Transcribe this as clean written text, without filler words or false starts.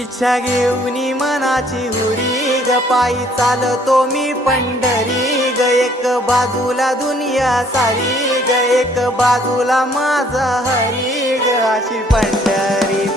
इच्छा घेऊनी मनाची हुरी ग पायी चालतो मी पंढरी ग एक बाजूला दुनिया सारी ग एक बाजूला माझा हरी ग अशी पंढरी